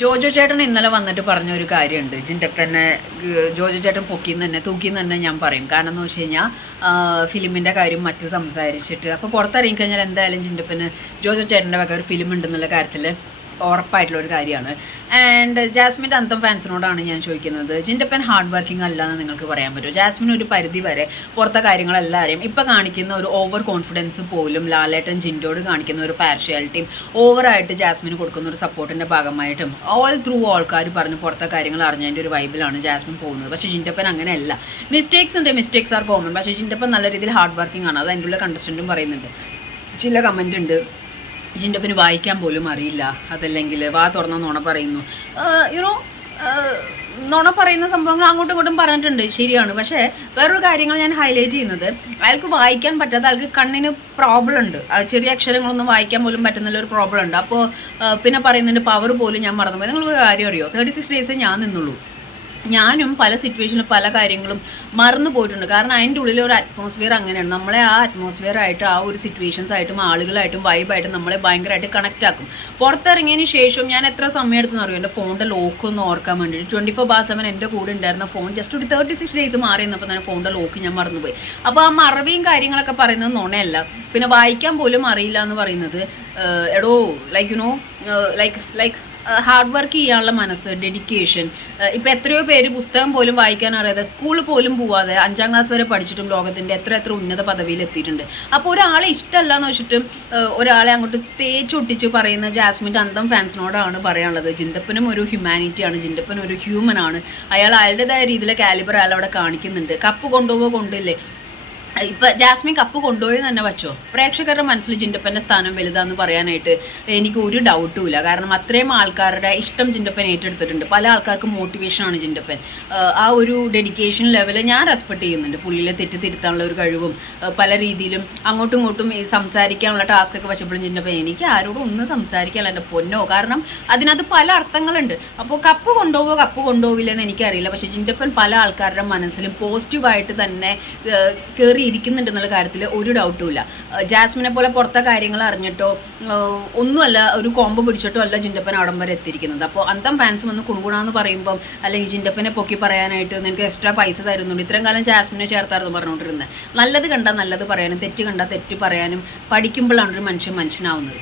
ജോജോ ചേട്ടൻ ഇന്നലെ വന്നിട്ട് പറഞ്ഞ ഒരു കാര്യമുണ്ട്. ജിൻറ്റപ്പനെ ജോജോ ചേട്ടൻ പൊക്കിന്ന് തന്നെ തൂക്കിന്ന് തന്നെ ഞാൻ പറയും. കാരണം എന്ന് വെച്ച് കഴിഞ്ഞാൽ ഫിലിമിൻ്റെ കാര്യം മറ്റ് സംസാരിച്ചിട്ട് അപ്പോൾ പുറത്തിറങ്ങി കഴിഞ്ഞാൽ എന്തായാലും ജിൻറ്റപ്പന് ജോജോ ചേട്ടൻ്റെ വക ഒരു ഫിലിം ഉണ്ടെന്നുള്ള കാര്യത്തിൽ ഉറപ്പായിട്ടുള്ള ഒരു കാര്യമാണ്. ആൻഡ് ജാസ്മിൻ്റെ അന്തം ഫാൻസിനോടാണ് ഞാൻ ചോദിക്കുന്നത്, ജിൻറ്റപ്പൻ ഹാർഡ് വർക്കിംഗ് അല്ല എന്ന് നിങ്ങൾക്ക് പറയാൻ പറ്റുമോ? ജാസ്മിൻ ഒരു പരിധി വരെ പുറത്തെ കാര്യങ്ങളെല്ലാവരെയും ഇപ്പം കാണിക്കുന്ന ഒരു ഓവർ കോൺഫിഡൻസ് പോലും ലാലേട്ടൻ ജിൻറ്റോട് കാണിക്കുന്ന ഒരു പാർഷ്യാലിറ്റിയും ഓവറായിട്ട് ജാസ്മിന് കൊടുക്കുന്ന ഒരു സപ്പോർട്ടിൻ്റെ ഭാഗമായിട്ടും ഓൾ ത്രൂ ആൾക്കാർ പറഞ്ഞ് പുറത്തെ കാര്യങ്ങൾ അറിഞ്ഞതിൻ്റെ ഒരു വൈബിലാണ് ജാസ്മിൻ പോകുന്നത്. പക്ഷേ ജിൻറ്റപ്പൻ അങ്ങനെയല്ല. മിസ്റ്റേക്സ് ഉണ്ട്, മിസ്റ്റേക്സ് ആർ കോമൺ. പക്ഷേ ജിൻറ്റപ്പൻ നല്ല രീതിയിൽ ഹാർഡ് വർക്കിംഗ് ആണ്. അത് അതിൻ്റെ ഉള്ള കണ്ടസ്റ്റൻറ്റും പറയുന്നുണ്ട്. ചില കമൻ്റ് ഉണ്ട്, ജിൻറ്റപ്പന് വായിക്കാൻ പോലും അറിയില്ല, അതല്ലെങ്കിൽ വാ തുറന്ന നുണ പറയുന്നു. യുനോ നുണ പറയുന്ന സംഭവങ്ങൾ അങ്ങോട്ടും ഇങ്ങോട്ടും പറഞ്ഞിട്ടുണ്ട്, ശരിയാണ്. പക്ഷേ വേറൊരു കാര്യങ്ങൾ ഞാൻ ഹൈലൈറ്റ് ചെയ്യുന്നത്, അയാൾക്ക് വായിക്കാൻ പറ്റാത്ത, അയാൾക്ക് കണ്ണിന് പ്രോബ്ലം ഉണ്ട്. ചെറിയ അക്ഷരങ്ങളൊന്നും വായിക്കാൻ പോലും പറ്റുന്ന ഒരു പ്രോബ്ലം ഉണ്ട്. അപ്പോൾ പിന്നെ പറയുന്നുണ്ട് പവർ പോലും ഞാൻ മറന്നുപോയി. നിങ്ങൾക്ക് കാര്യം അറിയോ, 36 ഡേയ്സേ ഞാൻ നിന്നുള്ളൂ. ഞാനും പല സിറ്റുവേഷനിലും പല കാര്യങ്ങളും മറന്നു പോയിട്ടുണ്ട്. കാരണം അതിൻ്റെ ഉള്ളിൽ ഒരു അറ്റ്മോസ്ഫിയർ അങ്ങനെയാണ്. നമ്മളെ ആ അറ്റ്മോസ്ഫിയർ ആയിട്ട്, ആ ഒരു സിറ്റുവേഷൻസ് ആയിട്ടും ആളുകളായിട്ടും വൈബായിട്ടും നമ്മളെ ഭയങ്കരമായിട്ട് കണക്റ്റ് ആക്കും. പുറത്തിറങ്ങിയതിന് ശേഷം ഞാൻ എത്ര സമയം എടുത്തെന്ന് അറിയും എൻ്റെ ഫോണിൻ്റെ ലോക്ക് ഒന്ന് ഓർക്കാൻ വേണ്ടിയിട്ട്. 24/7 എൻ്റെ കൂടെ ഉണ്ടായിരുന്ന ഫോൺ ജസ്റ്റ് ഒരു 36 ഡേയ്സ് മാറി നിന്നപ്പോൾ തന്നെ ഫോണിൻ്റെ ലോക്ക് ഞാൻ മറന്നുപോയി. അപ്പോൾ ആ മറവിയും കാര്യങ്ങളൊക്കെ പറയുന്നത് നുണയല്ല. പിന്നെ വായിക്കാൻ പോലും അറിയില്ല എന്ന് പറയുന്നത് എടോ like you know like hard work ചെയ്യാനുള്ള മനസ്സ്, ഡെഡിക്കേഷൻ. ഇപ്പോൾ എത്രയോ പേര് പുസ്തകം പോലും വായിക്കാൻ അറിയാതെ സ്കൂളിൽ പോലും പോവാതെ 5ാം ക്ലാസ് വരെ പഠിച്ചിട്ടും ലോകത്തിൻ്റെ എത്ര ഉന്നത പദവിയിൽ എത്തിയിട്ടുണ്ട്. അപ്പോൾ ഒരാളെ ഇഷ്ടമല്ല എന്ന് വെച്ചിട്ട് ഒരാളെ അങ്ങോട്ട് തേച്ചൊട്ടിച്ച് പറയുന്ന ജാസ്മിൻ്റെ അന്തം ഫാൻസിനോടാണ് പറയാനുള്ളത്. ജിൻറ്റപ്പനും ഒരു ഹ്യൂമാനിറ്റിയാണ്, ജിൻറ്റപ്പനും ഒരു ഹ്യൂമനാണ്. അയാൾ അയാളുടേതായ രീതിയിലെ കാലിബർ അയാൾ അവിടെ കാണിക്കുന്നുണ്ട്. കപ്പ് കൊണ്ടുപോകുമോ കൊണ്ടില്ലേ, ഇപ്പം ജാസ്മിൻ കപ്പ് കൊണ്ടുപോയി തന്നെ വെച്ചോ, പ്രേക്ഷകരുടെ മനസ്സിൽ ജിൻറ്റപ്പൻ്റെ സ്ഥാനം വലുതാന്ന് പറയാനായിട്ട് എനിക്ക് ഒരു ഡൗട്ടും ഇല്ല. കാരണം അത്രയും ആൾക്കാരുടെ ഇഷ്ടം ജിൻറ്റപ്പൻ ഏറ്റെടുത്തിട്ടുണ്ട്. പല ആൾക്കാർക്കും മോട്ടിവേഷനാണ് ജിൻറ്റപ്പൻ. ആ ഒരു ഡെഡിക്കേഷൻ ലെവല് ഞാൻ റെസ്പെക്ട് ചെയ്യുന്നുണ്ട്. പുള്ളിയിലെ തെറ്റ് തിരുത്താനുള്ള ഒരു കഴിവും പല രീതിയിലും അങ്ങോട്ടും ഇങ്ങോട്ടും ഈ സംസാരിക്കാനുള്ള ടാസ്ക്കൊക്കെ വെച്ചപ്പോഴും ജിൻറ്റപ്പൻ എനിക്ക് ആരോടും ഒന്നും സംസാരിക്കാനുള്ള എൻ്റെ പൊന്നോ, കാരണം അതിനകത്ത് പല അർത്ഥങ്ങളുണ്ട്. അപ്പോൾ കപ്പ് കൊണ്ടുപോവില്ലെന്ന് എനിക്കറിയില്ല. പക്ഷേ ജിൻറ്റപ്പൻ പല ആൾക്കാരുടെ മനസ്സിലും പോസിറ്റീവായിട്ട് തന്നെ കയറി ഇരിക്കുന്നുണ്ടെന്നുള്ള കാര്യത്തിൽ ഒരു ഡൗട്ടും ഇല്ല. ജാസ്മിനെ പോലെ പുറത്തെ കാര്യങ്ങൾ അറിഞ്ഞിട്ടോ ഒന്നുമല്ല, ഒരു കോംബോ പിടിച്ചിട്ടോ അല്ല ജിൻറ്റപ്പൻ അവിടം വരെ എത്തിയിരിക്കുന്നത്. അപ്പോൾ അന്തം ഫാൻസ് വന്ന് കുണുകുണാന്ന് പറയുമ്പം, അല്ലെങ്കിൽ ജിൻറ്റപ്പനെ പൊക്കി പറയാനായിട്ട് നിനക്ക് എക്സ്ട്രാ പൈസ തരുന്നുണ്ട്, ഇത്രയും കാലം ജാസ്മിനെ ചേർത്തായിരുന്നു പറഞ്ഞുകൊണ്ടിരുന്നത്. നല്ലത് കണ്ടാൽ നല്ലത് പറയാനും തെറ്റ് കണ്ടാൽ തെറ്റ് പറയാനും പഠിക്കുമ്പോഴാണ് ഒരു മനുഷ്യനാവുന്നത്.